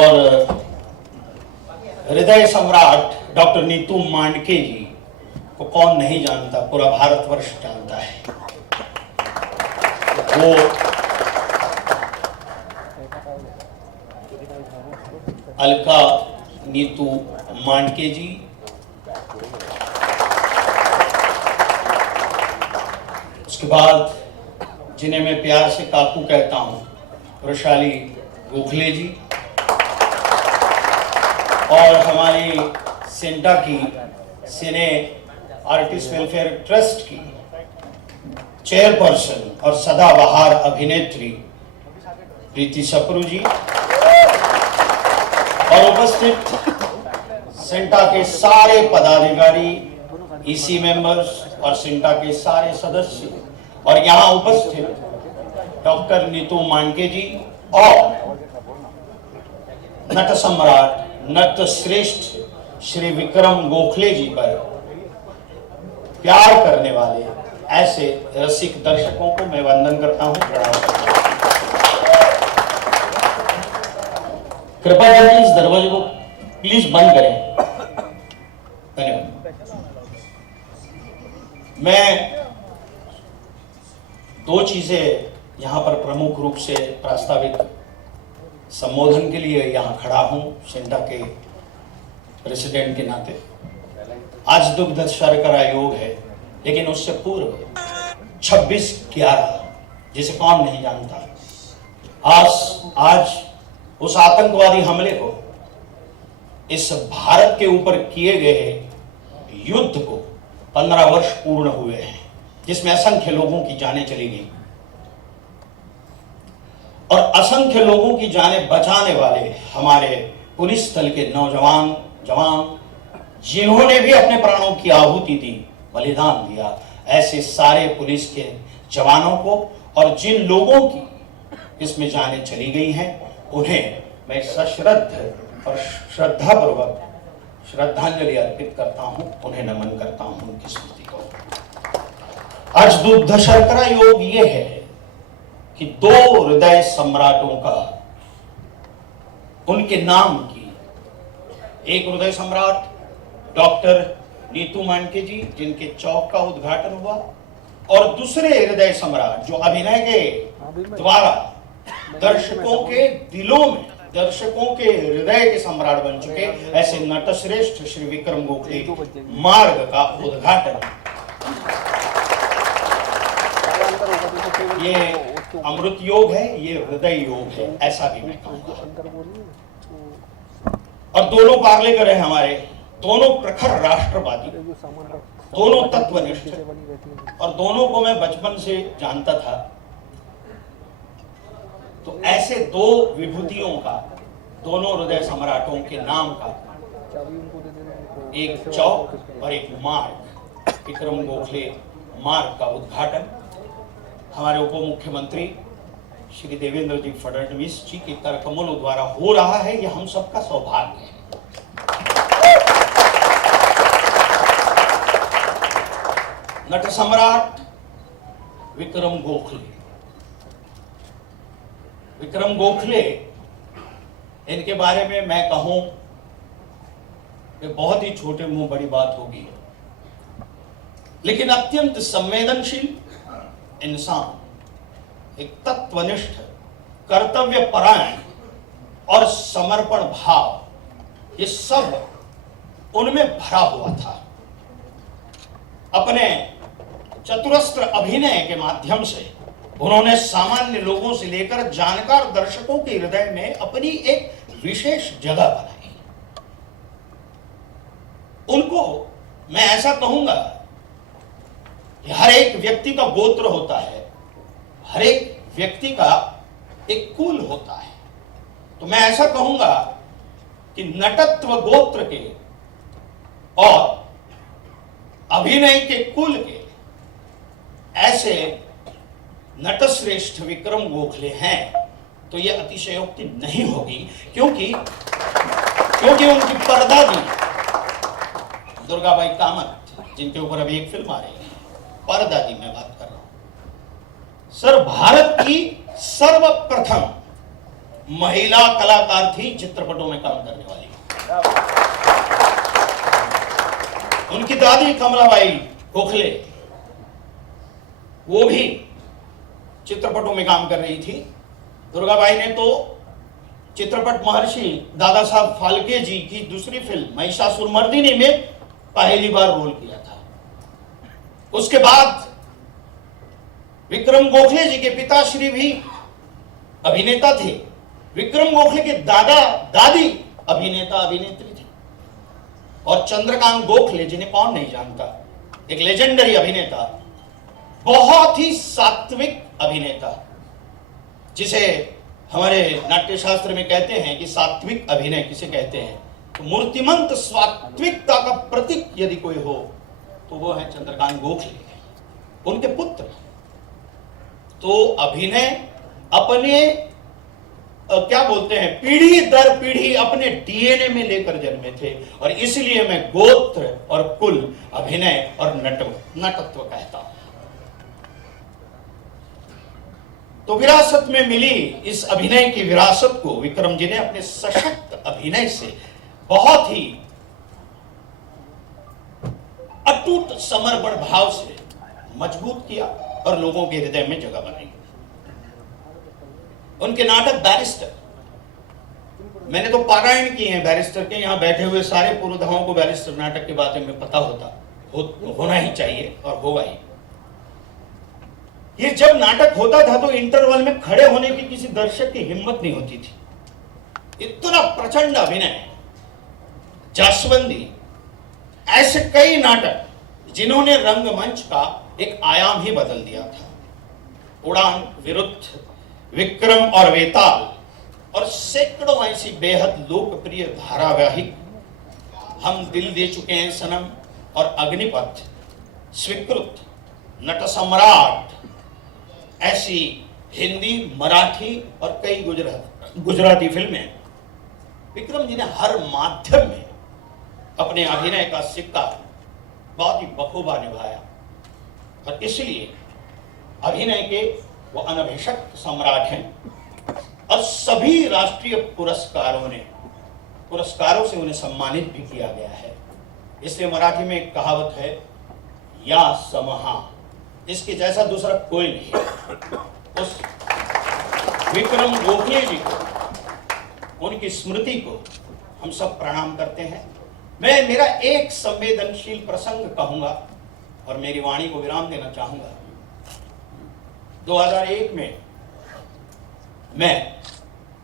और हृदय सम्राट डॉक्टर नीतू मांडके जी को कौन नहीं जानता, पूरा भारतवर्ष जानता है। वो अलका नीतू मांडके जी उसके बाद जिन्हें मैं प्यार से काकू कहता हूं, वृषाली गोखले जी, और हमारी सेंटा की सिने आर्टिस्ट वेलफेयर ट्रस्ट की चेयरपर्सन और सदाबहार अभिनेत्री प्रीति सप्रू जी, और उपस्थित सेंटा के सारे पदाधिकारी, ईसी मेंबर्स और सेंटा के सारे सदस्य, और यहां उपस्थित डॉक्टर नीतू मांडके जी और नट सम्राट नट श्रेष्ठ श्री विक्रम गोखले जी पर प्यार करने वाले ऐसे रसिक दर्शकों को मैं वंदन करता हूं, प्रणाम करता हूं। कृपा करके इस दरवाजे को प्लीज बंद करें, धन्यवाद। मैं दो चीजें यहां पर प्रमुख रूप से प्रास्ताविक संबोधन के लिए यहां खड़ा हूं सेंटा के प्रेसिडेंट के नाते। आज दुग्ध शर्करा योग है, लेकिन उससे पूर्व 26/11 जिसे कौन नहीं जानता, आज उस आतंकवादी हमले को, इस भारत के ऊपर किए गए युद्ध को 15 वर्ष पूर्ण हुए हैं, जिसमें असंख्य लोगों की जानें चली गई और असंख्य लोगों की जानें बचाने वाले हमारे पुलिस दल के नौजवान जवान, जिन्होंने भी अपने प्राणों की आहुति दी, बलिदान दिया, ऐसे सारे पुलिस के जवानों को और जिन लोगों की इसमें जानें चली गई हैं, उन्हें मैं सश्रद्ध और श्रद्धापूर्वक श्रद्धांजलि अर्पित करता हूं, उन्हें नमन करता हूं, उनकी स्मृति को। आज दुग्ध शर्करा योग ये है कि दो हृदय सम्राटों का, उनके नाम की, एक हृदय सम्राट डॉक्टर नीतू मांडके जी जिनके चौक का उद्घाटन हुआ, और दूसरे हृदय सम्राट जो अभिनय के द्वारा दर्शकों के दिलों में, दर्शकों के हृदय के सम्राट बन चुके ऐसे नटश्रेष्ठ श्री विक्रम गोखले मार्ग का उद्घाटन। ये अमृत योग है, ये हृदय योग है, ऐसा भी मैं कहूंगा। और दोनों पार्लेकर हैं हमारे, दोनों प्रखर राष्ट्रवादी, दोनों तत्वनिष्ठ, और दोनों को मैं बचपन से जानता था। तो ऐसे दो विभूतियों का, दोनों हृदय सम्राटों के नाम का एक चौक और एक मार्ग, विक्रम गोखले मार्ग का उद्घाटन हमारे उप मुख्यमंत्री श्री देवेंद्र जी फडणवीस जी के करकमलों द्वारा हो रहा है। यह हम सबका सौभाग्य है। नट सम्राट विक्रम गोखले, विक्रम गोखले, इनके बारे में मैं कहूं कि बहुत ही छोटे मुंह बड़ी बात होगी, लेकिन अत्यंत संवेदनशील इंसान, एक तत्वनिष्ठ, कर्तव्य परायण और समर्पण भाव, ये सब उनमें भरा हुआ था। अपने चतुरस्त्र अभिनय के माध्यम से उन्होंने सामान्य लोगों से लेकर जानकार दर्शकों के हृदय में अपनी एक विशेष जगह बनाई। उनको मैं ऐसा कहूंगा कि हर एक व्यक्ति का गोत्र होता है, हर एक व्यक्ति का एक कुल होता है। तो मैं ऐसा कहूंगा कि नटत्व गोत्र के और अभिनय के कुल के ऐसे नटश्रेष्ठ विक्रम गोखले हैं, तो यह अतिशयोक्ति नहीं होगी, क्योंकि उनकी परदादी दुर्गाबाई कामत, जिनके ऊपर अभी एक फिल्म आ रही है, परदादी मैं बात कर रहा हूं, सर, भारत की सर्वप्रथम महिला कलाकार थी चित्रपटों में काम करने वाली। उनकी दादी कमलाबाई गोखले वो भी चित्रपटों में काम कर रही थी। दुर्गाबाई ने तो चित्रपट महर्षि दादा साहब फाल्के जी की दूसरी फिल्म महिषासुरमर्दिनी में पहली बार रोल किया था। उसके बाद विक्रम गोखले जी के पिताश्री भी अभिनेता थे। विक्रम गोखले के दादा दादी अभिनेता अभिनेत्री थे। और चंद्रकांत गोखले, जिन्हें कौन नहीं जानता, एक लेजेंडरी अभिनेता, बहुत ही सात्विक अभिनेता, जिसे हमारे नाट्य शास्त्र में कहते हैं कि सात्विक अभिनय किसे कहते हैं, तो मूर्तिमंत सात्विकता का प्रतीक यदि कोई हो तो वो है चंद्रकांत गोखले, उनके पुत्र। तो अभिनय अपने क्या बोलते हैं, पीढ़ी दर पीढ़ी अपने डीएनए में लेकर जन्मे थे। और इसलिए मैं गोत्र और कुल, अभिनय और नटत्व कहता हूं। तो विरासत में मिली इस अभिनय की विरासत को विक्रम जी ने अपने सशक्त अभिनय से बहुत ही अटूट समर्पण भाव से मजबूत किया और लोगों के हृदय में जगह बनाई। उनके नाटक बैरिस्टर, मैंने तो पारायण किए हैं बैरिस्टर के, यहां बैठे हुए सारे पुरोधाओं को बैरिस्टर नाटक के बारे में पता होना ही चाहिए और होगा ही। ये जब नाटक होता था तो इंटरवल में खड़े होने की किसी दर्शक की हिम्मत नहीं होती थी। इतना प्रचंड अभिनय। जासवंदी, ऐसे कई नाटक जिन्होंने रंगमंच का एक आयाम ही बदल दिया था। उड़ान, विरुद्ध, विक्रम और वेताल और सैकड़ों ऐसी बेहद लोकप्रिय धारावाहिक, हम दिल दे चुके हैं सनम और अग्निपथ, स्वीकृत, नट सम्राट, ऐसी हिंदी, मराठी और कई गुजराती फिल्में विक्रम जी ने हर माध्यम में अपने अभिनय का सिक्का बहुत ही बखूबा निभाया। और इसलिए अभिनय के वो अनभिषिक्त सम्राट हैं और सभी राष्ट्रीय पुरस्कारों से उन्हें सम्मानित भी किया गया है। इसलिए मराठी में एक कहावत है, या समहा, इसके जैसा दूसरा कोई नहीं। उस विक्रम गोखले जी को, उनकी स्मृति को हम सब प्रणाम करते हैं। मैं मेरा एक संवेदनशील प्रसंग कहूंगा और मेरी वाणी को विराम देना चाहूंगा। 2001 में मैं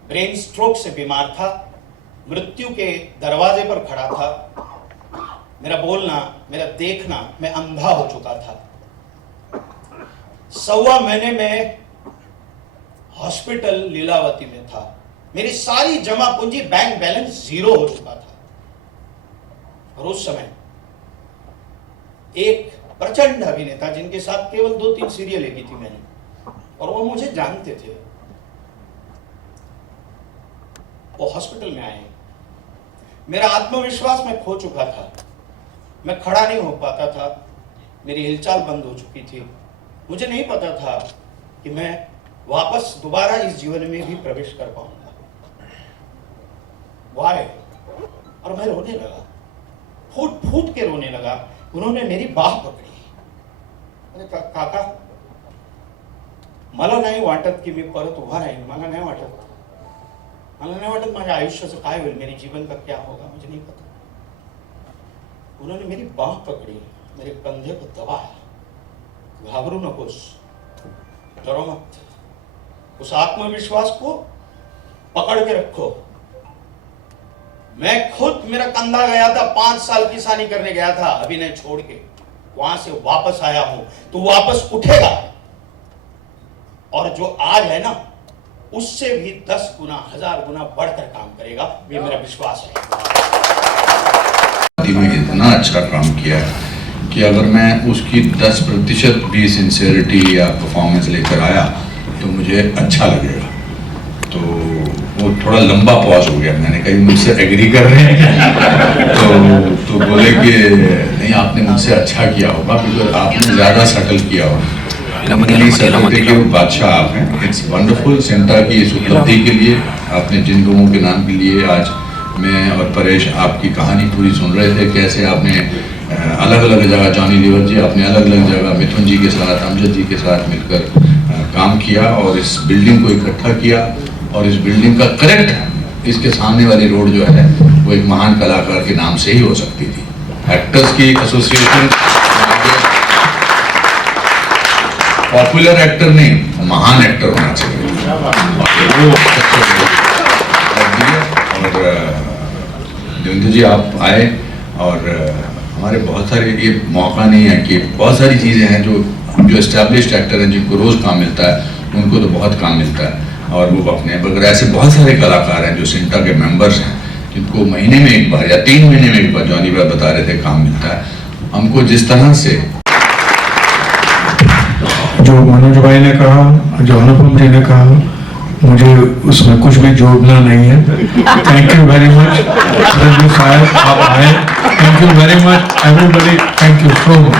ब्रेन स्ट्रोक से बीमार था, मृत्यु के दरवाजे पर खड़ा था। मेरा बोलना, मेरा देखना, मैं अंधा हो चुका था। 1.25 महीने में हॉस्पिटल लीलावती में था। मेरी सारी जमा पूंजी, बैंक बैलेंस 0 हो चुका था। और उस समय एक प्रचंड अभिनेता, जिनके साथ केवल 2-3 सीरियलें की थी मैंने, और वो मुझे जानते थे, वो हॉस्पिटल में आए। मेरा आत्मविश्वास मैं खो चुका था, मैं खड़ा नहीं हो पाता था, मेरी हिलचाल बंद हो चुकी थी। मुझे नहीं पता था कि मैं वापस दोबारा इस जीवन में भी प्रवेश कर पाऊंगा। वाह! और मैं रोने लगा, फूट फूट के रोने लगा। उन्होंने मेरी बाह पकड़ी। अरे काका, मला नाही वाटत की मी परत उभा राहीन, मला नाही वाटत माझ्या आयुष्याचं काय होईल, मेरे जीवन का क्या होगा, मुझे नहीं पता। उन्होंने मेरी बाह पकड़ी, मेरे कंधे को दबाया। घाबरू नकोस, डरो मत, उस आत्मविश्वास को पकड़ के रखो। मैं खुद, मेरा कंधा गया था, 5 साल किसानी करने गया था अभिनय छोड़ के, वहां से वापस आया हूं तो वापस उठेगा। और जो आज है ना, उससे भी 10 गुना, 1000 गुना बढ़कर काम करेगा, ये मेरा विश्वास है। में इतना अच्छा काम किया कि अगर मैं उसकी 10% भी सिंसियरिटी या परफॉर्मेंस लेकर आया तो मुझे अच्छा लगेगा। तो वो थोड़ा लंबा पॉज हो गया। मैंने कहा मुझसे एग्री कर रहे हैं तो बोले कि नहीं, आपने मुझसे अच्छा किया होगा, बिकॉज आपने ज़्यादा सटल किया होगा। सटल देखिए, वो बादशाह आप हैं। It's wonderful. सेंटा की इस उपलब्धि के लिए आपने जिन लोगों के नाम के लिए आज मैं और परेश आपकी कहानी पूरी सुन रहे थे, कैसे आपने अलग अलग जगह, जॉनी लीवर जी आपने अलग अलग जगह मिथुन जी के साथ, अमजद जी के साथ मिलकर काम किया और इस बिल्डिंग को इकट्ठा किया, और इस बिल्डिंग का करेक्ट इसके सामने वाली रोड जो है वो एक महान कलाकार के नाम से ही हो सकती थी। एक्टर्स की एसोसिएशन पॉपुलर एक्टर नहीं, महान एक्टर होना चाहिए, और देवेंद्र जी आप आए, और हमारे बहुत सारे, ये मौका नहीं है कि बहुत सारी चीज़ें हैं जो एस्टैब्लिश्ड एक्टर हैं जिनको रोज़ काम मिलता है, उनको तो बहुत काम मिलता है, और वो अपने मगर ऐसे बहुत सारे कलाकार हैं जो सिंटा के मेंबर्स हैं जिनको महीने में एक बार या 3 महीने में एक बार, जॉनी भाई बता रहे थे, काम मिलता है। हमको जिस तरह से जो मनोज भाई ने कहा, जो अनुपम जी ने कहा, मुझे उसमें कुछ भी जोड़ना नहीं है। Thank you very much Rajni साहब, आप आए, thank you very much everybody, thank you so much.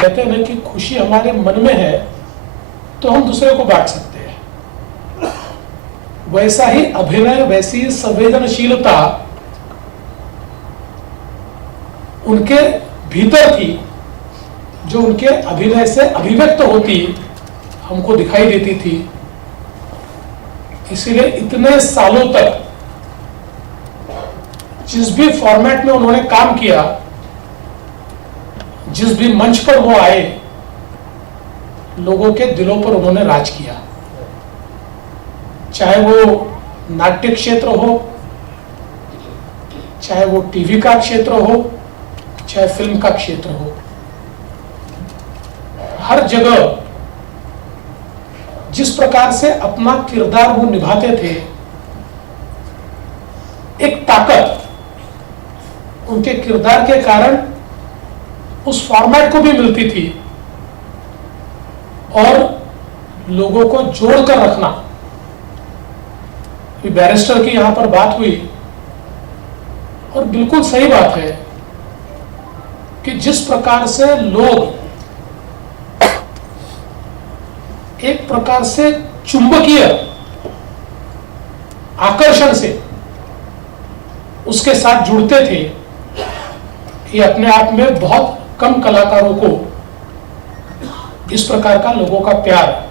कहते हैं ना कि खुशी हमारे मन में है तो हम दूसरे को बांट सकते हैं, वैसा ही अभिनय, वैसी ही संवेदनशीलता उनके भीतर थी, जो उनके अभिनय से अभिव्यक्त होती हमको दिखाई देती थी। इसीलिए इतने सालों तक जिस भी फॉर्मेट में उन्होंने काम किया, जिस भी मंच पर वो आए, लोगों के दिलों पर उन्होंने राज किया। चाहे वो नाट्य क्षेत्र हो, चाहे वो टीवी का क्षेत्र हो, चाहे फिल्म का क्षेत्र हो, हर जगह जिस प्रकार से अपना किरदार वो निभाते थे, एक ताकत उनके किरदार के कारण उस फॉर्मेट को भी मिलती थी, और लोगों को जोड़कर रखना। बैरिस्टर की यहां पर बात हुई, और बिल्कुल सही बात है कि जिस प्रकार से लोग एक प्रकार से चुंबकीय आकर्षण से उसके साथ जुड़ते थे, ये अपने आप में बहुत कम कलाकारों को इस प्रकार का लोगों का प्यार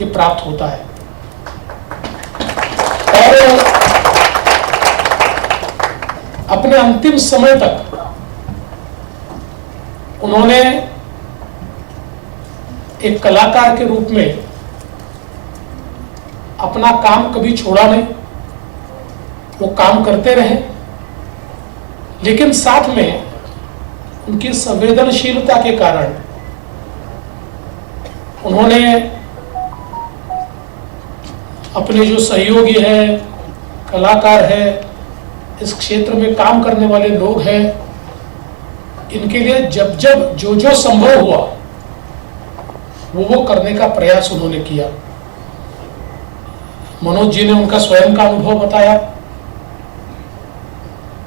ये प्राप्त होता है। और अपने अंतिम समय तक उन्होंने एक कलाकार के रूप में अपना काम कभी छोड़ा नहीं, वो काम करते रहे, लेकिन साथ में उनकी संवेदनशीलता के कारण उन्होंने अपने जो सहयोगी है, कलाकार है, इस क्षेत्र में काम करने वाले लोग हैं, इनके लिए जब जब जो जो संभव हुआ वो करने का प्रयास उन्होंने किया। मनोज जी ने उनका स्वयं का अनुभव बताया,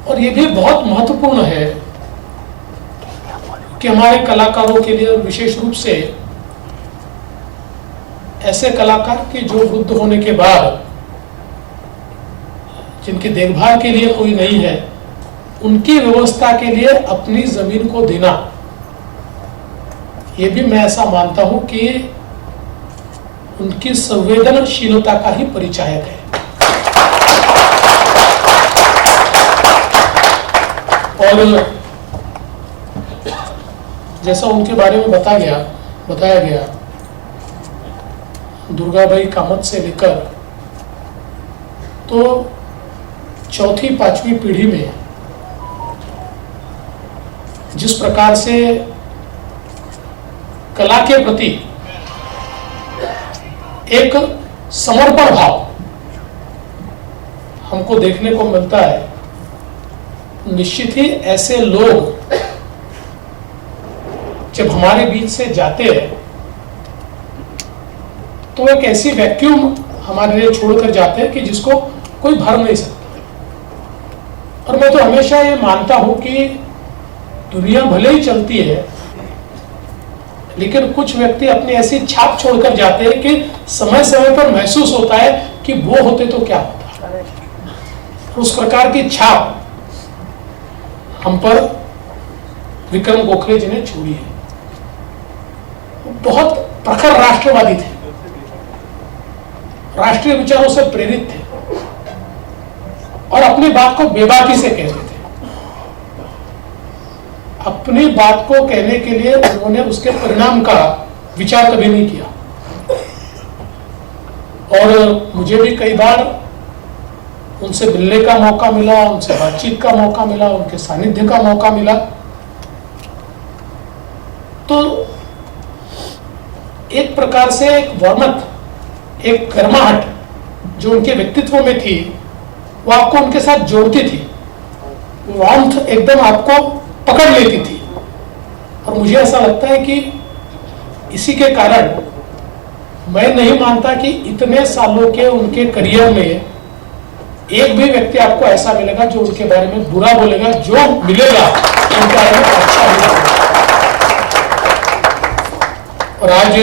और ये भी बहुत महत्वपूर्ण है कि हमारे कलाकारों के लिए, विशेष रूप से ऐसे कलाकार के जो वृद्ध होने के बाद जिनकी देखभाल के लिए कोई नहीं है, उनकी व्यवस्था के लिए अपनी जमीन को देना, ये भी मैं ऐसा मानता हूं कि उनकी संवेदनशीलता का ही परिचायक है। और जैसा उनके बारे में बताया गया, दुर्गाबाई कामत से लेकर तो चौथी पांचवी पीढ़ी में जिस प्रकार से कला के प्रति एक समर्पण भाव हमको देखने को मिलता है, निश्चित ही ऐसे लोग जब हमारे बीच से जाते हैं तो एक ऐसी वैक्यूम हमारे लिए छोड़कर जाते हैं कि जिसको कोई भर नहीं सकता। और मैं तो हमेशा ये मानता हूं कि दुनिया भले ही चलती है, लेकिन कुछ व्यक्ति अपनी ऐसी छाप छोड़कर जाते हैं कि समय समय पर महसूस होता है कि वो होते तो क्या होता। उस प्रकार की छाप हम पर विक्रम गोखले जी ने छोड़ी है। बहुत प्रखर राष्ट्रवादी थे, राष्ट्रीय विचारों से प्रेरित थे और अपनी बात को बेबाकी से कहते थे। अपनी बात को कहने के लिए उन्होंने उसके परिणाम का विचार कभी नहीं किया। और मुझे भी कई बार उनसे मिलने का मौका मिला, उनसे बातचीत का मौका मिला, उनके सानिध्य का मौका मिला। तो एक प्रकार से एक वर्मत, एक गर्माहट जो उनके व्यक्तित्व में थी, वो आपको उनके साथ जोड़ती थी, वार्मथ एकदम आपको पकड़ लेती थी। और मुझे ऐसा लगता है कि इसी के कारण मैं नहीं मानता कि इतने सालों के उनके करियर में एक भी व्यक्ति आपको ऐसा मिलेगा जो उनके बारे में बुरा बोलेगा। जो मिलेगा उनके बारे में अच्छा मिलेगा। और आज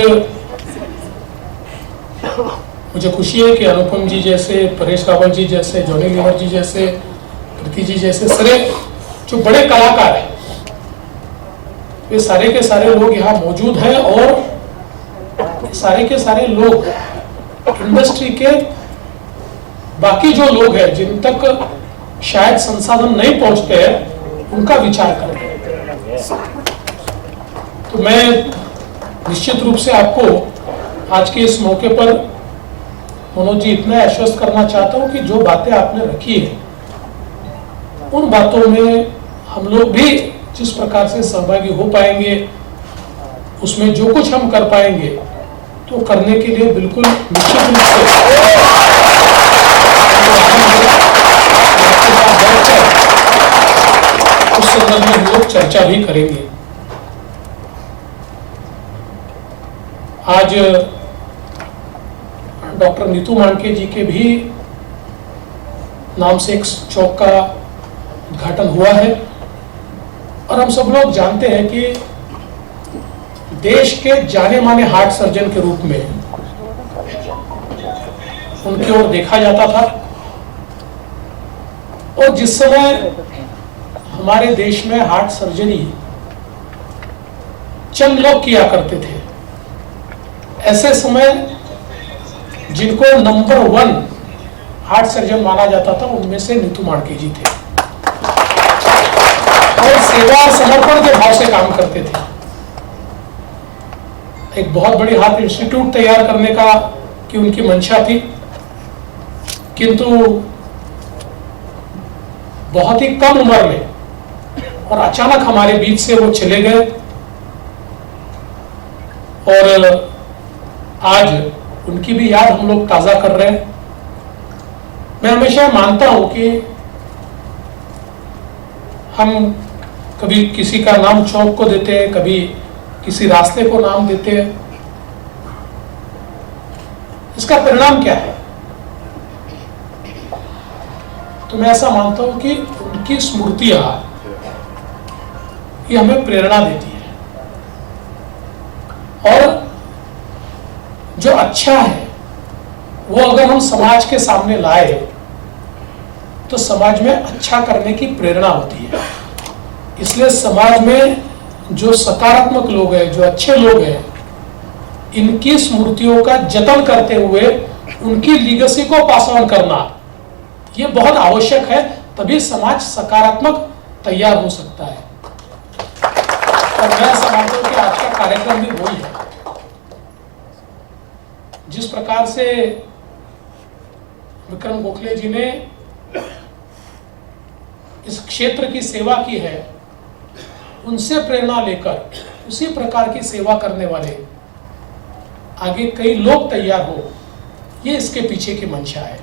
मुझे खुशी है कि अनुपम जी जैसे, परेश रावल जी जैसे, जॉनी लीवर जी जैसे, कृति जी जैसे सारे जो बड़े कलाकार हैं, वे सारे के सारे लोग यहाँ मौजूद हैं। और सारे के सारे लोग इंडस्ट्री के बाकी जो लोग हैं जिन तक शायद संसाधन नहीं पहुंचते हैं, उनका विचार कर रहे हैं। तो मैं निश्चित रूप से आपको आज के इस मौके पर मनोज जी इतना आश्वस्त करना चाहता हूं कि जो बातें आपने रखी है, उन बातों में हम लोग भी जिस प्रकार से सहभागी हो पाएंगे, उसमें जो कुछ हम कर पाएंगे, तो करने के लिए बिल्कुल निश्चित रूप से उस संदर्भ में हम लोग चर्चा भी करेंगे। आज डॉक्टर नीतू मांडके जी के भी नाम से एक चौक का उद्घाटन हुआ है। और हम सब लोग जानते हैं कि देश के जाने माने हार्ट सर्जन के रूप में उनकी ओर देखा जाता था। और जिस समय हमारे देश में हार्ट सर्जरी चंद लोग किया करते थे, ऐसे समय जिनको नंबर 1 हार्ट सर्जन माना जाता था, उनमें से नीतू मांडके जी थे। और सेवा और समर्पण के भाव से काम करते थे। एक बहुत बड़ी हार्ट इंस्टीट्यूट तैयार करने का की उनकी मंशा थी, किंतु बहुत ही कम उम्र में और अचानक हमारे बीच से वो चले गए। और आज उनकी भी याद हम लोग ताजा कर रहे हैं। मैं हमेशा मानता हूं कि हम कभी किसी का नाम चौक को देते हैं, कभी किसी रास्ते को नाम देते हैं। इसका परिणाम क्या है? तो मैं ऐसा मानता हूं कि उनकी स्मृतियां ये हमें प्रेरणा देती है। और जो अच्छा है वो अगर हम समाज के सामने लाए तो समाज में अच्छा करने की प्रेरणा होती है। इसलिए समाज में जो सकारात्मक लोग हैं, जो अच्छे लोग हैं, इनकी स्मृतियों का जतन करते हुए उनकी लीगेसी को पास ऑन करना ये बहुत आवश्यक है। तभी समाज सकारात्मक तैयार हो सकता है। और मैं ऐसा मानता हूं कि आज का कार्यक्रम भी वही है। जिस प्रकार से विक्रम गोखले जी ने इस क्षेत्र की सेवा की है, उनसे प्रेरणा लेकर उसी प्रकार की सेवा करने वाले आगे कई लोग तैयार हो, ये इसके पीछे की मंशा है।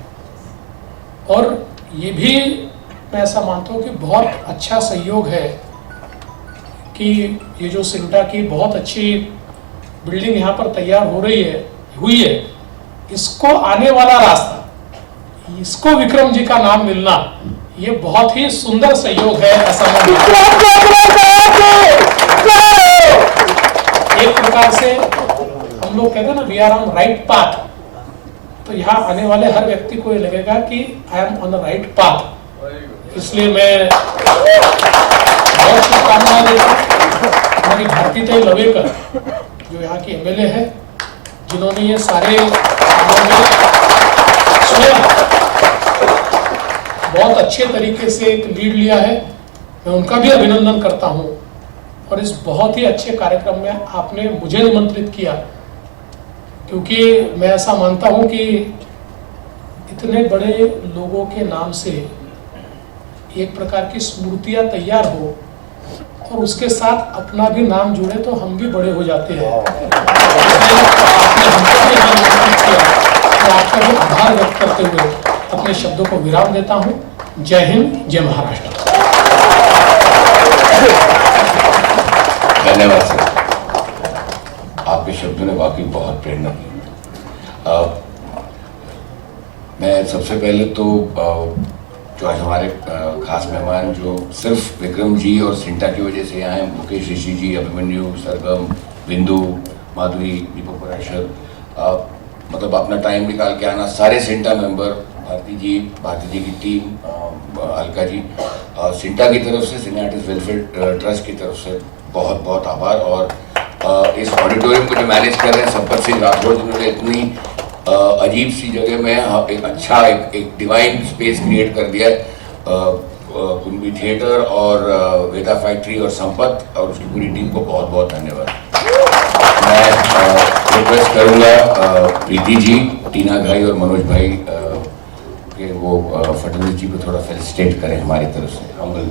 और ये भी मैं ऐसा मानता हूँ कि बहुत अच्छा सहयोग है कि ये जो सिंटा की बहुत अच्छी बिल्डिंग यहाँ पर तैयार हुई है, इसको आने वाला रास्ता, इसको विक्रम जी का नाम मिलना, ये बहुत ही सुंदर सहयोग है। ऐसा एक प्रकार से हम लोग कहते हैं ना, we are on right path. तो यहाँ आने वाले हर व्यक्ति को ये लगेगा कि I am on the right path. इसलिए मैं बहुत शुभकामनाएं देता हूँ हमारी भारतीताई लवेकर जो यहाँ की एमएलए है, जिन्होंने ये सारे कामों में स्वयं बहुत अच्छे तरीके से एक लीड लिया है। मैं उनका भी अभिनंदन करता हूँ। और इस बहुत ही अच्छे कार्यक्रम में आपने मुझे निमंत्रित किया, क्योंकि मैं ऐसा मानता हूँ कि इतने बड़े लोगों के नाम से एक प्रकार की स्मृतियाँ तैयार हो और उसके साथ अपना भी नाम जुड़े तो हम भी बड़े हो जाते हैं। इसलिए आपने हमको भी निमंत्रित किया, तो आपका भी आभार व्यक्त करते हुए अपने शब्दों को विराम देता हूँ। जय हिंद, जय महाराष्ट्र। धन्यवाद सर, आपके शब्दों ने वाकई बहुत प्रेरणा दी। मैं सबसे पहले तो जो आज हमारे खास मेहमान जो सिर्फ विक्रम जी और सिंटा की वजह से यहाँ हैं, मुकेश ऋषि जी, अभिमन्यु, सरगम, बिंदु, माधुरी, दीपक पराशर, मतलब अपना टाइम निकाल के आना, सारे सिंटा मेंबर, भारती जी की टीम, अलका जी, सिंटा की तरफ से, सिने आर्टिस्ट वेलफेयर ट्रस्ट की तरफ से बहुत बहुत आभार। और इस ऑडिटोरियम को जो मैनेज कर रहे हैं संपत सिंह राठौर, जिन्होंने इतनी अजीब सी जगह में एक अच्छा एक डिवाइन स्पेस क्रिएट कर दिया है, कुंभी थिएटर और वेदा फैक्ट्री और संपत और उसकी पूरी टीम को बहुत बहुत धन्यवाद। मैं रिक्वेस्ट करूँगा प्रीति जी, टीना भाई और मनोज भाई के वो फडणवीस जी को थोड़ा फेलिसिटेट करें हमारी तरफ से। हम्बल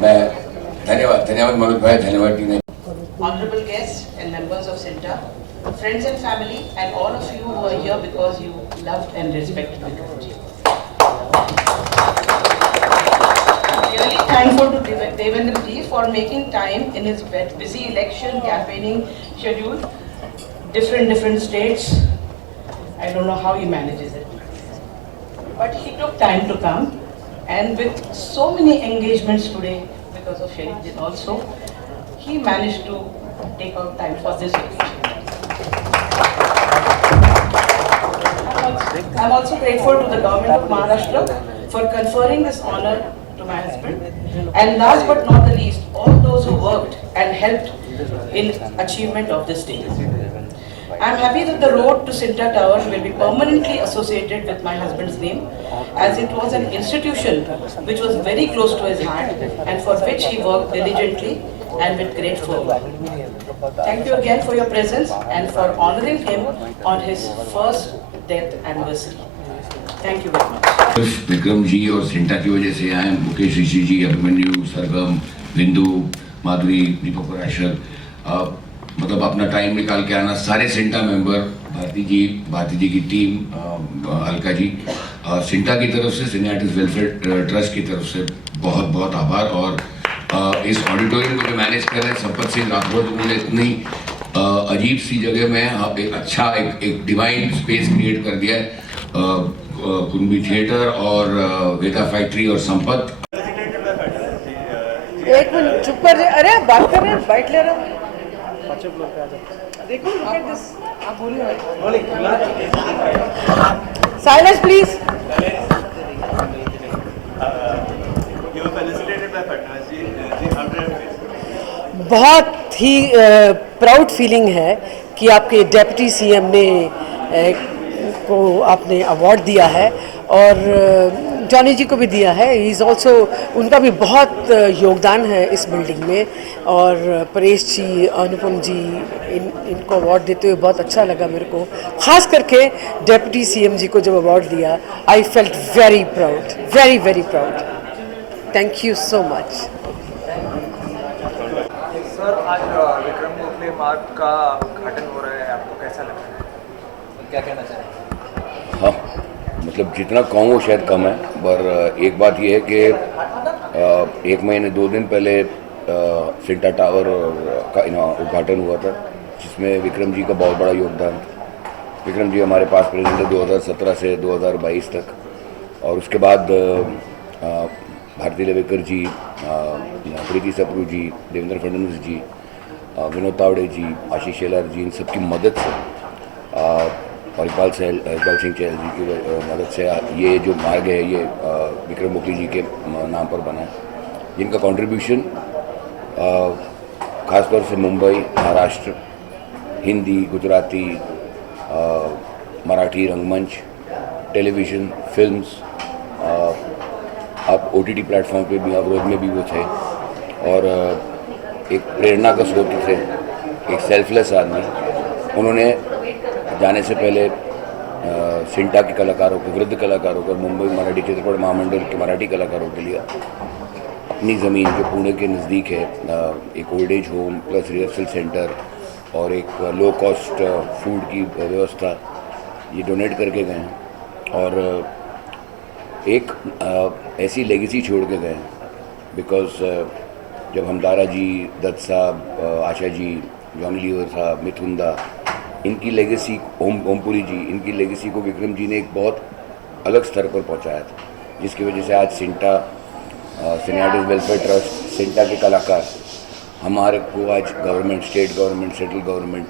मैं धन्यवाद मनोज भाई, धन्यवाद टीना। Honorable guests and members of SINTA, friends and family, and all of you who are here because you loved and respected Vikramji. I'm really thankful to Devendra ji for making time in his busy election campaigning schedule, different states. I don't know how he manages it, but he took time to come, and with so many engagements today because of Sharif ji also, he managed to take out time for this occasion. I'm also grateful to the government of Maharashtra for conferring this honor to my husband, and last but not the least, all those who worked and helped in achievement of this day. I'm happy that the road to Sinta Tower will be permanently associated with my husband's name, as it was an institution which was very close to his heart and for which he worked diligently and with great fervor. Thank you again for your presence and for honoring him on his first death anniversary. Thank you very much. सिर्फ विक्रम जी और सिंटा की वजह से यहाँ हैं, मुकेश ऋषि जी, अभिमन्यु, सरगम, बिंदु, माधुरी, दीपक पराशर, मतलब अपना टाइम निकाल के आना, सारे सिंटा मेंबर, भारती जी की टीम, अलका जी, सिंटा की तरफ से, सिने आर्टिस्ट वेलफेयर ट्रस्ट की तरफ से बहुत बहुत आभार। और इस ऑडिटोरियम को जो मैनेज कर रहे हैं संपत सिंह राठौर, जिन्होंने इतनी अजीब सी जगह में एक अच्छा एक डिवाइन स्पेस क्रिएट कर दिया है, कुंभी थिएटर और वेदा फैक्ट्री और संपत। एक मिनट चुप कर जाए, अरे बात कर रहे हैं, बैठ ले रहे हैं। देखो look at this, आप बोलिए। Silence please. बहुत ही प्राउड फीलिंग है कि आपके डेप्यूटी सीएम ने को आपने अवार्ड दिया है और जॉनी जी को भी दिया है। ही इज़ ऑल्सो, उनका भी बहुत योगदान है इस बिल्डिंग में। और परेश जी, अनुपम जी, इनको अवार्ड देते हुए बहुत अच्छा लगा मेरे को। ख़ास करके डेप्यूटी सीएम जी को जब अवार्ड दिया, I felt very proud, very very proud. Thank you so much. Sir, आज विक्रम गोखले मार्ग का उद्घाटन हो रहा है, आपको कैसा लग रहा है, क्या कहना चाहेंगे? हाँ, मतलब जितना कहूँ वो शायद कम है, पर एक बात ये है कि 1 महीने 2 दिन पहले सिंटा टावर का उद्घाटन हुआ था, जिसमें विक्रम जी का बहुत बड़ा योगदान था। विक्रम जी हमारे पास प्रेजेंट है 2017 से 2022 तक, और उसके बाद भारती लेवेकर जी, प्रीति सप्रू जी, देवेंद्र फडणवीस जी, विनोद तावड़े जी, आशीष शेलार जी, इन सबकी मदद से और इकबाल सिंह चहल जी की मदद से ये जो मार्ग है ये विक्रम गोखले जी के नाम पर बना है। जिनका कंट्रीब्यूशन ख़ासतौर से मुंबई, महाराष्ट्र, हिंदी, गुजराती, मराठी रंगमंच, टेलीविज़न, फिल्म्स, आप OTT प्लेटफॉर्म पे भी, अवरोध में भी वो थे, और एक प्रेरणा का स्रोत थे, एक सेल्फलेस आदमी। उन्होंने जाने से पहले सिंटा के कलाकारों को, वृद्ध कलाकारों को, मुंबई मराठी चित्रपट महामंडल के मराठी कलाकारों के लिए अपनी ज़मीन जो पुणे के नज़दीक है, एक old age home plus rehearsal centre और एक लो कॉस्ट फूड की व्यवस्था ये डोनेट करके गए हैं, और एक ऐसी लेगेसी छोड़ के गए हैं। बिकॉज जब हमदारा जी, दत्त साहब, आशा जी, जॉनी लीवर साहब, मिथुन दा, इनकी लेगेसी, ओमपुरी जी, इनकी लेगेसी को विक्रम जी ने एक बहुत अलग स्तर पर पहुंचाया था, जिसकी वजह से आज सिंटा, सिने आर्टिस्ट वेलफेयर ट्रस्ट, सिंटा के कलाकार, हमारे को आज government, state government, central government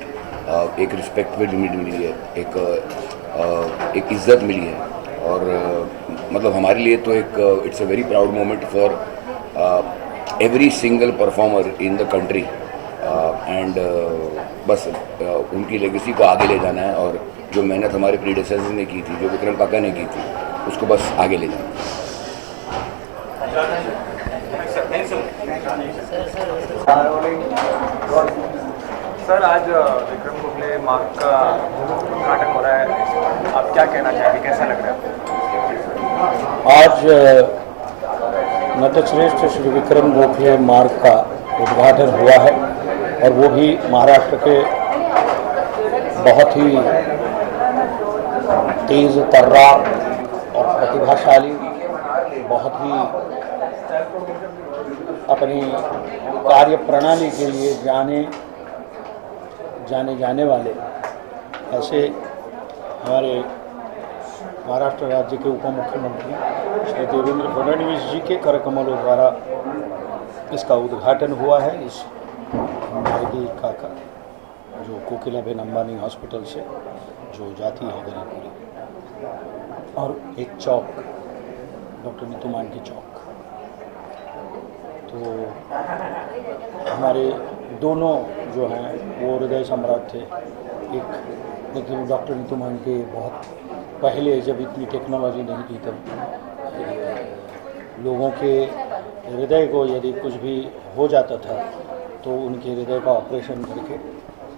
एक रिस्पेक्टफुल मिली है, एक इज्जत मिली है। और मतलब हमारे लिए तो एक it's a very proud moment for every single performer in the country, and बस उनकी लेगेसी को आगे ले जाना है, और जो मेहनत हमारे प्रीडेसेसर ने की थी, जो विक्रम काका ने की थी, उसको बस आगे ले जाना है। सर, आज विक्रम गोखले मार्ग का उद्घाटन हो रहा है, आप क्या कहना चाहेंगे, कैसा लग रहा है? आज नटश्रेष्ठ श्री विक्रम गोखले मार्ग का उद्घाटन हुआ है, और वो भी महाराष्ट्र के बहुत ही तेज तर्रार और प्रतिभाशाली, बहुत ही अपनी कार्य प्रणाली के लिए जाने वाले ऐसे हमारे महाराष्ट्र राज्य के उप मुख्यमंत्री श्री देवेंद्र फडणवीस जी के करकमलों द्वारा इसका उद्घाटन हुआ है। इस मार्गी का जो कोकिलाबेन अंबानी हॉस्पिटल से जो जाती है गरीबपुरी, और एक चौक, डॉक्टर नीतू मांडके चौक। तो हमारे दोनों जो हैं वो हृदय सम्राट थे। एक लेकिन डॉक्टर नीतू मांडके बहुत पहले, जब इतनी टेक्नोलॉजी नहीं थी, तब लोगों के हृदय को यदि कुछ भी हो जाता था तो उनके हृदय का ऑपरेशन करके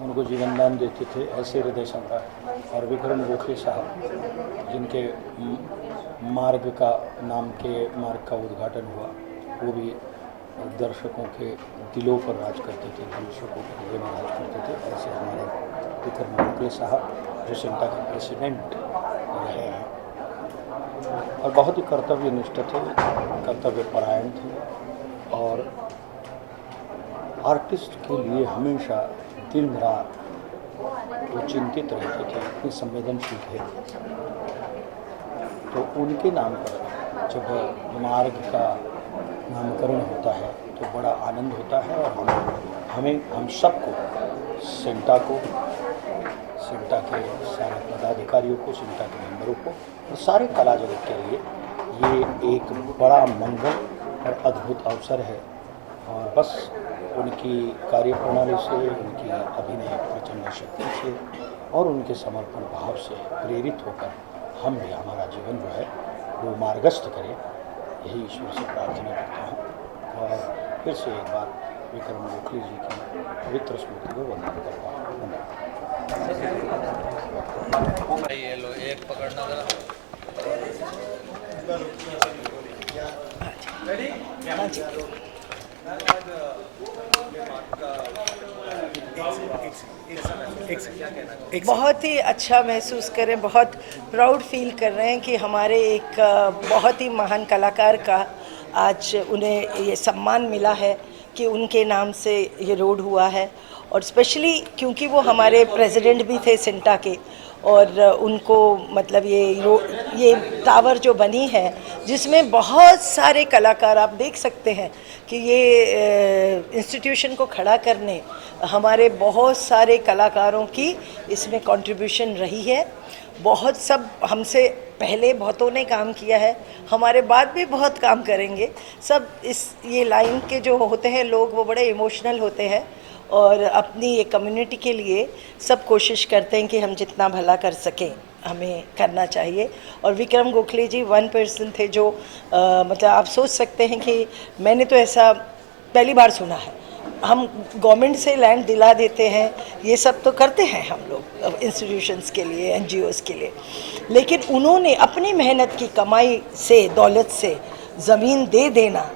उनको जीवन दान देते थे, ऐसे हृदय सम्राट। और विक्रम गोखले साहब, जिनके मार्ग का उद्घाटन हुआ, वो भी दर्शकों के दिलों पर राज करते थे, दर्शकों के हृदय में राज करते थे। ऐसे हमारे विक्रम गोखले साहब, जो सिंटा के प्रेसिडेंट रहे हैं, और बहुत ही कर्तव्यनिष्ठ थे, कर्तव्यपरायण थे, और आर्टिस्ट के लिए हमेशा दिन रात वो चिंतित रहते थे, इतने संवेदनशील थे। तो उनके नाम पर जब मार्ग का नामकरण होता है तो बड़ा आनंद होता है, और हम सबको, सिंटा के सारे पदाधिकारियों को, सिंटा के मेंबरों को और सारे कला जगत के लिए ये एक बड़ा मंगल और अद्भुत अवसर है। और बस उनकी कार्यप्रणाली से, उनकी अभिनय प्रचंड शक्ति से और उनके समर्पण भाव से प्रेरित होकर हम भी हमारा जीवन जो है वो मार्गस्थ करें, यही ईश्वर से प्रार्थना करता हूँ। और फिर से एक बार विक्रम गोखले जी की पवित्र स्मृति को वंदन करता हूँ। बहुत ही अच्छा महसूस करें, बहुत प्राउड फील कर रहे हैं कि हमारे एक बहुत ही महान कलाकार का आज उन्हें ये सम्मान मिला है कि उनके नाम से ये रोड हुआ है। और स्पेशली क्योंकि वो हमारे प्रेसिडेंट भी थे सिंटा के, और उनको मतलब ये टावर जो बनी है जिसमें बहुत सारे कलाकार, आप देख सकते हैं कि ये इंस्टीट्यूशन को खड़ा करने हमारे बहुत सारे कलाकारों की इसमें कंट्रीब्यूशन रही है। बहुत सब हमसे पहले बहुतों ने काम किया है, हमारे बाद भी बहुत काम करेंगे। सब ये लाइन के जो होते हैं लोग, वो बड़े इमोशनल होते हैं और अपनी ये कम्युनिटी के लिए सब कोशिश करते हैं कि हम जितना भला कर सकें हमें करना चाहिए। और विक्रम गोखले जी वन पर्सन थे जो मतलब आप सोच सकते हैं कि मैंने तो ऐसा पहली बार सुना है। हम गवर्नमेंट से लैंड दिला देते हैं, ये सब तो करते हैं हम लोग इंस्टीट्यूशंस के लिए, NGOs के लिए, लेकिन उन्होंने अपनी मेहनत की कमाई से, दौलत से ज़मीन दे देना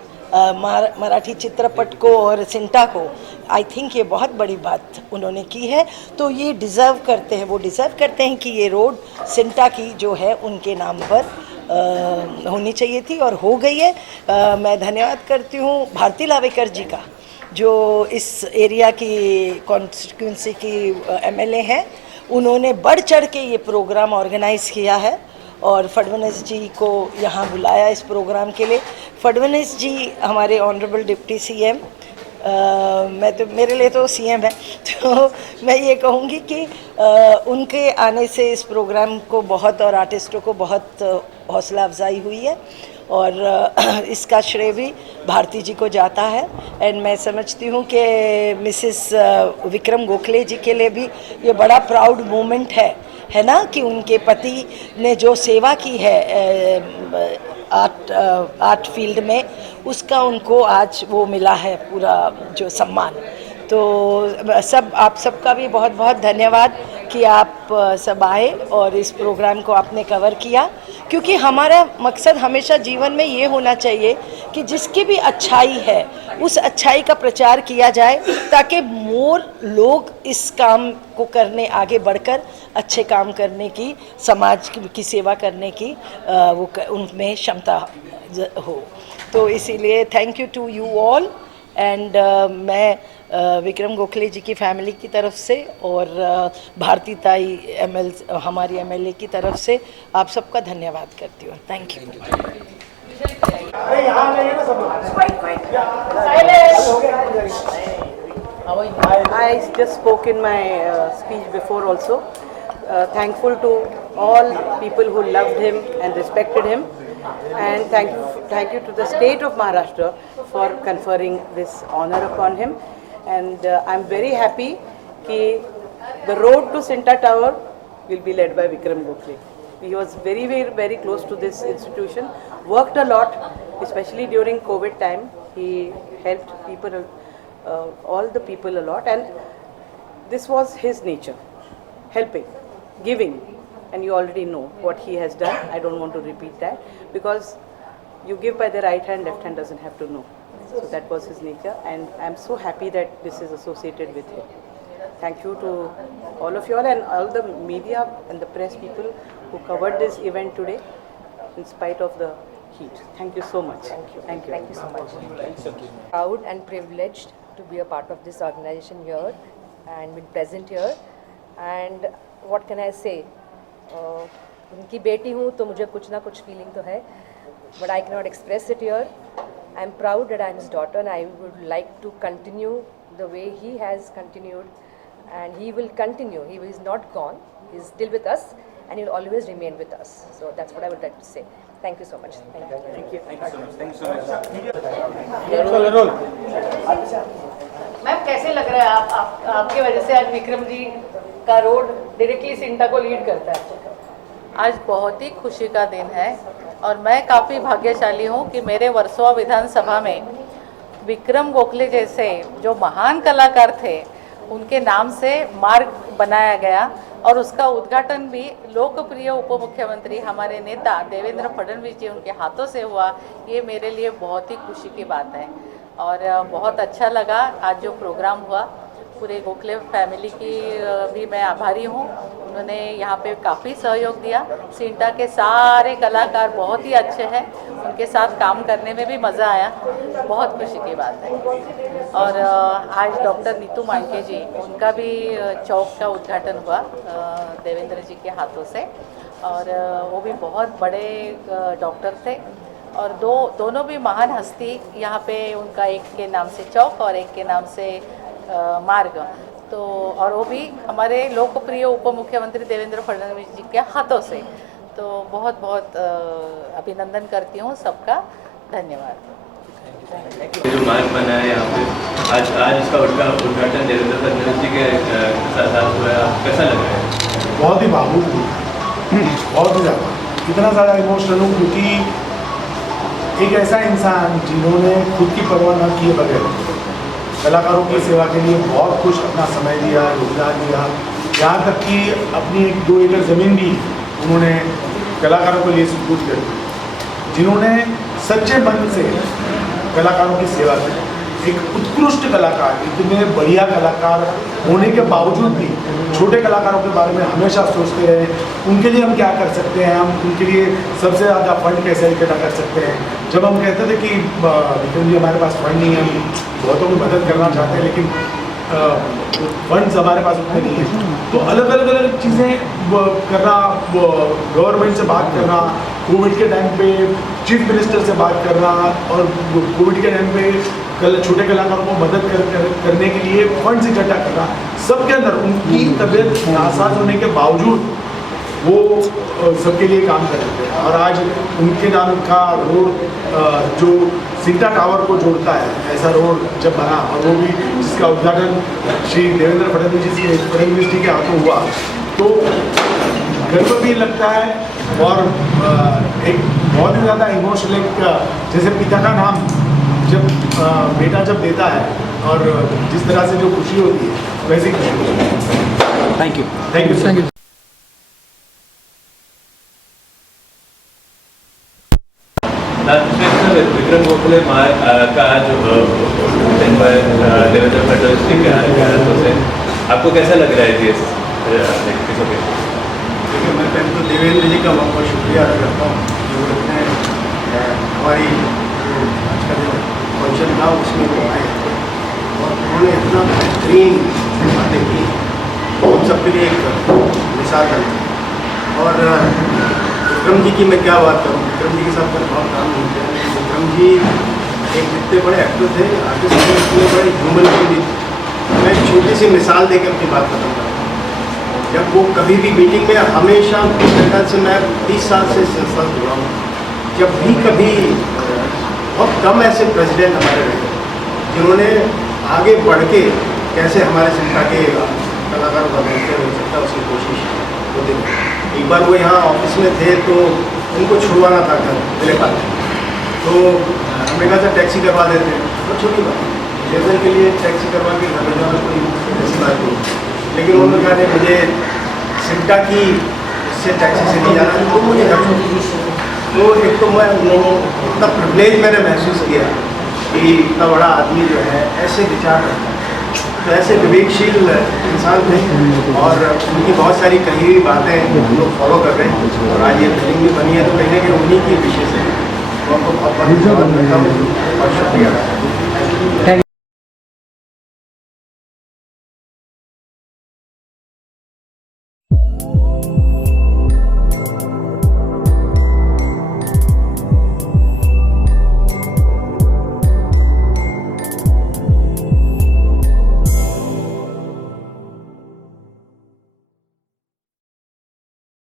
मराठी चित्रपट को और सिंटा को, आई थिंक ये बहुत बड़ी बात उन्होंने की है। तो ये डिज़र्व करते हैं, वो डिज़र्व करते हैं कि ये रोड सिंटा की जो है उनके नाम पर होनी चाहिए थी और हो गई है। मैं धन्यवाद करती हूँ भारती लावेकर जी का, जो इस एरिया की कॉन्स्टिट्यूंसी की MLA हैं। उन्होंने बढ़ चढ़ के ये प्रोग्राम ऑर्गेनाइज़ किया है और फडणवीस जी को यहाँ बुलाया इस प्रोग्राम के लिए। फडणवीस जी हमारे ऑनरेबल डिप्टी CM, मैं तो मेरे लिए तो CM है, तो मैं ये कहूँगी कि उनके आने से इस प्रोग्राम को बहुत, और आर्टिस्टों को बहुत हौसला अफजाई हुई है और इसका श्रेय भी भारती जी को जाता है। एंड मैं समझती हूँ कि मिसेस विक्रम गोखले जी के लिए भी ये बड़ा प्राउड मोमेंट है ना, कि उनके पति ने जो सेवा की है आर्ट फील्ड में, उसका उनको आज वो मिला है पूरा जो सम्मान। तो आप सबका भी बहुत बहुत धन्यवाद कि आप सब आए और इस प्रोग्राम को आपने कवर किया, क्योंकि हमारा मकसद हमेशा जीवन में ये होना चाहिए कि जिसकी भी अच्छाई है उस अच्छाई का प्रचार किया जाए, ताकि मोर लोग इस काम को करने आगे बढ़कर अच्छे काम करने की, समाज की सेवा करने की वो उनमें क्षमता हो। तो इसीलिए thank you to you all. And मैं विक्रम गोखले जी की फैमिली की तरफ से और भारती ताई हमारी MLA की तरफ से आप सबका धन्यवाद करती हूँ। Thank you. I just spoke in my speech before also. Thankful to all people who loved him and respected him, and thank you to the state of Maharashtra for conferring this honor upon him. And I'm very happy that the road to Sinta Tower will be led by Vikram Gokhale. He was very, very, very close to this institution, worked a lot, especially during COVID time. He helped people, all the people a lot, and this was his nature, helping, giving, and you already know what he has done. I don't want to repeat that, because you give by the right hand, left hand doesn't have to know. So that was his nature, and I'm so happy that this is associated with him. Thank you to all of you all and all the media and the press people who covered this event today in spite of the heat. Thank you so much. Thank you. Thank you. Thank you so much. Proud and privileged to be a part of this organization here and been present here. And what can I say? उनकी बेटी हूँ तो मुझे कुछ ना कुछ feeling तो है, but I cannot express it here. I'm proud that I'm his daughter, and I would like to continue the way he has continued, and he will continue. He is not gone. He is still with us, and he will always remain with us. So that's what I would like to say. Thank you so much. Thank you. Thank you. Thank you so much. Thank you so much. Ma'am कैसे लग रहा है आपके वजह से आज विक्रम जी का road directly CINTAA को लीड करता है। आज बहुत ही खुशी का दिन है और मैं काफ़ी भाग्यशाली हूँ कि मेरे वर्सोवा विधानसभा में विक्रम गोखले जैसे जो महान कलाकार थे उनके नाम से मार्ग बनाया गया और उसका उद्घाटन भी लोकप्रिय उप मुख्यमंत्री हमारे नेता देवेंद्र फडणवीस जी उनके हाथों से हुआ। ये मेरे लिए बहुत ही खुशी की बात है और बहुत अच्छा लगा आज जो प्रोग्राम हुआ। पूरे गोखले फैमिली की भी मैं आभारी हूँ, उन्होंने यहाँ पे काफ़ी सहयोग दिया। सिंटा के सारे कलाकार बहुत ही अच्छे हैं, उनके साथ काम करने में भी मज़ा आया, बहुत खुशी की बात है। और आज डॉक्टर नीतू मांके जी उनका भी चौक का उद्घाटन हुआ देवेंद्र जी के हाथों से और वो भी बहुत बड़े डॉक्टर थे और दोनों भी महान हस्ती यहाँ पे उनका एक के नाम से चौक और एक के नाम से मार्ग, तो और वो भी हमारे लोकप्रिय उप मुख्यमंत्री देवेंद्र फडणवीस जी के हाथों से, तो बहुत बहुत अभिनंदन करती हूँ सबका, धन्यवाद। जो मार्ग बना है यहाँ पे आज इसका उद्घाटन देवेंद्र फडणवीस जी के साथ हुआ है, आपको कैसा लग रहा है? बहुत ही भावुक हूँ, बहुत ही ज़्यादा, इतना ज़्यादा इमोशनल हूँ क्योंकि एक ऐसा इंसान जिन्होंने खुद की परवाह न किए बगैर कलाकारों की सेवा के लिए बहुत कुछ अपना समय दिया, योगदान दिया, यहाँ तक कि अपनी 1-2 एकड़ ज़मीन भी उन्होंने कलाकारों के लिए सुपुर्द कर दी, जिन्होंने सच्चे मन से कलाकारों की सेवा की। एक उत्कृष्ट कलाकार, इतने बढ़िया कलाकार होने के बावजूद भी छोटे कलाकारों के बारे में हमेशा सोचते रहे, उनके लिए हम क्या कर सकते हैं, हम उनके लिए सबसे ज़्यादा फंड कैसे इकट्ठा कर सकते हैं। जब हम कहते थे कि विक्रम जी हमारे पास फंड नहीं है, हम बहुतों की मदद करना चाहते हैं लेकिन फंड्स हमारे पास उतने नहीं है, तो अलग अलग चीज़ें करना, गवर्नमेंट से बात करना, कोविड के टाइम पे चीफ मिनिस्टर से बात करना और कोविड के टाइम पे छोटे कलाकारों को मदद करने के लिए फंड्स इकट्ठा करना, सबके अंदर उनकी तबीयत नासाज होने के बावजूद वो सबके लिए काम कर रहे थे। और आज उनके नाम का रोड जो सिंटा टावर को जोड़ता है, ऐसा रोड जब बना और वो भी जिसका उद्घाटन श्री देवेंद्र फडणवीस जी के हाथों हुआ, तो गर्व भी लगता है और एक बहुत ही ज़्यादा इमोशनल, जैसे पिता का नाम जब बेटा जब देता है और जिस तरह से जो खुशी होती है वैसी खुशी होती है। Thank you. विक्रम गोखले का जो देवेंद्र फडणवीस जी के हाथों से, आपको कैसा लग रहा है इस ओकेजन? देखिए, मैं पहले तो देवेंद्र जी का बहुत बहुत शुक्रिया अदा करता हूँ जो इतने हमारी आज का जो फंक्शन था उसमें वो आए और उन्होंने इतना बेहतरीन बातें की, हम सबके लिए एक मिसाल बनी। और विक्रम जी की मैं क्या बात करूँ, विक्रम जी के साथ मैंने बहुत काम नहीं किया, लेकिन विक्रम जी एक जितने बड़े एक्टर थे, आर्टिस्ट थे, इतने बड़े ह्यूमन बीइंग थे। मैं एक छोटी सी मिसाल देकर अपनी बात खत्म करता हूँ। जब वो कभी भी मीटिंग में हमेशा से मैं 30 साल से संस्था जुड़ा हूँ, जब भी कभी बहुत कम ऐसे प्रेसिडेंट हमारे रहे जिन्होंने आगे बढ़ के कैसे हमारे संस्था के कलाकारों का बेहतर हो सकता उसकी कोशिश होती थी। एक बार वो यहाँ ऑफिस में थे तो उनको छुड़वाना था घर मेरे पास, तो हमने कहा था टैक्सी करवा देते हैं, तो छोटी बात लेबर के लिए टैक्सी करवा के घर जाना कोई ऐसी बात नहीं, लेकिन उन्होंने कहा नहीं मुझे सिंटा की इससे टैक्सी से नहीं जाना, तो मुझे घर छोड़। तो एक तो मैं इतना प्रिविलेज मैंने महसूस किया कि इतना बड़ा आदमी जो है ऐसे विचार रखता है, तो ऐसे विवेकशील इंसान थे और उनकी बहुत सारी कही हुई बातें हम लोग फॉलो कर रहे हैं और आज ये फिल्म भी बनी है, तो कहीं ना कहीं उन्हीं की विशेष है। तो आपको बहुत बहुत शुक्रिया।